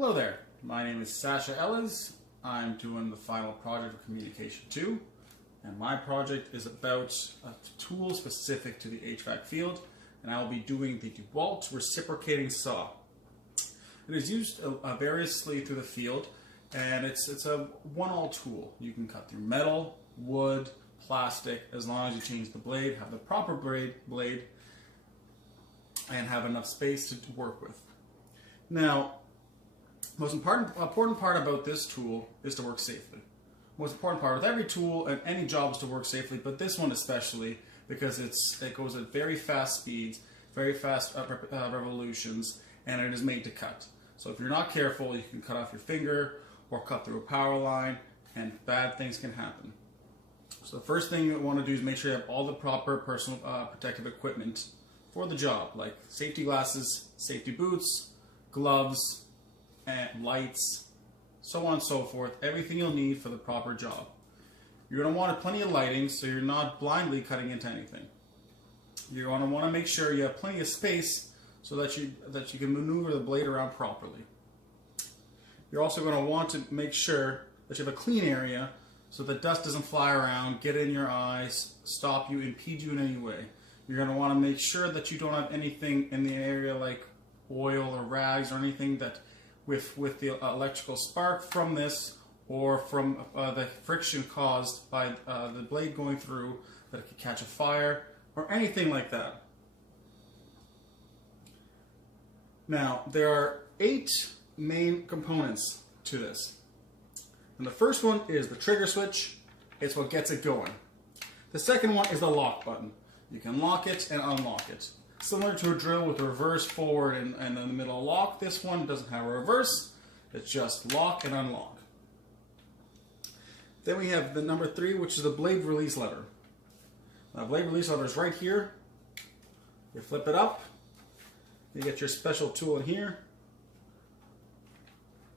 Hello there, my name is Sasha Ellens. I'm doing the final project of Communication 2, and my project is about a tool specific to the HVAC field, and I will be doing the DeWalt reciprocating saw. It is used variously through the field, and it's a one-all tool. You can cut through metal, wood, plastic, as long as you change the blade, have the proper blade, and have enough space to work with. Now, most important part about this tool is to work safely. Most important part with every tool and any job is to work safely, but this one especially because it goes at very fast speeds, very fast revolutions, and it is made to cut. So if you're not careful, you can cut off your finger or cut through a power line, and bad things can happen. So the first thing you want to do is make sure you have all the proper personal protective equipment for the job, like safety glasses, safety boots, gloves, and lights, so on and so forth, everything you'll need for the proper job. You're going to want plenty of lighting so you're not blindly cutting into anything. You're going to want to make sure you have plenty of space so that you can maneuver the blade around properly. You're also going to want to make sure that you have a clean area so that dust doesn't fly around, get in your eyes, stop you, impede you in any way. You're going to want to make sure that you don't have anything in the area like oil or rags or anything that with the electrical spark from this or from the friction caused by the blade going through, that it could catch a fire or anything like that. Now, there are 8 main components to this. And the first one is the trigger switch. It's what gets it going. The second one is the lock button. You can lock it and unlock it. Similar to a drill with reverse, forward, and in the middle lock, this one doesn't have a reverse. It's just lock and unlock. Then we have the number 3, which is the blade release lever. The blade release lever is right here. You flip it up. You get your special tool in here.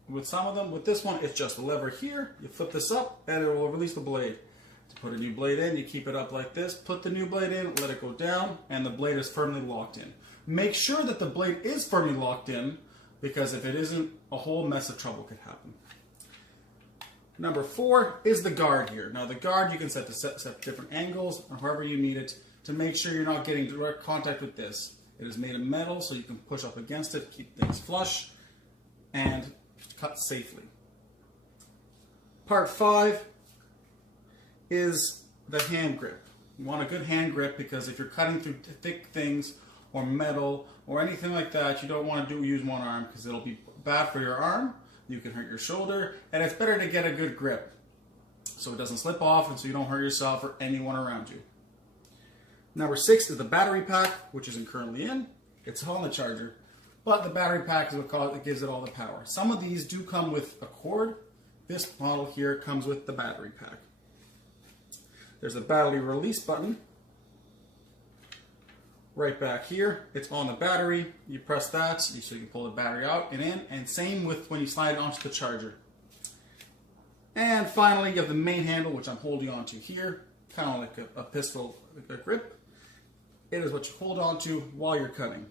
With some of them, with this one, it's just a lever here. You flip this up and it will release the blade. To put a new blade in, you keep it up like this, put the new blade in, let it go down, and the blade is firmly locked in. Make sure that the blade is firmly locked in, because if it isn't, a whole mess of trouble could happen. Number 4 is the guard here. Now the guard you can set different angles or however you need it to make sure you're not getting direct contact with this. It is made of metal so you can push up against it, keep things flush, and cut safely. Part 5 is the hand grip. You want a good hand grip because if you're cutting through thick things or metal or anything like that, you don't want to use one arm because it'll be bad for your arm. You can hurt your shoulder, and it's better to get a good grip so it doesn't slip off and so you don't hurt yourself or anyone around you. Number 6 is the battery pack, which isn't currently in. It's on the charger, but the battery pack is what gives it all the power. Some of these do come with a cord. This model here comes with the battery pack. There's a battery release button right back here. It's on the battery. You press that so you can pull the battery out and in, and same with when you slide it onto the charger. And finally, you have the main handle, which I'm holding onto here, kind of like a pistol grip. It is what you hold onto while you're cutting.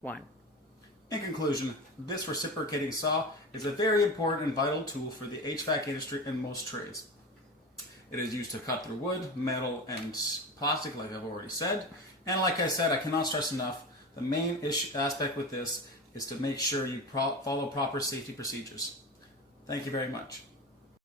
1. In conclusion, this reciprocating saw is a very important and vital tool for the HVAC industry and most trades. It is used to cut through wood, metal, and plastic, like I've already said. And like I said, I cannot stress enough, the main aspect with this is to make sure you follow proper safety procedures. Thank you very much.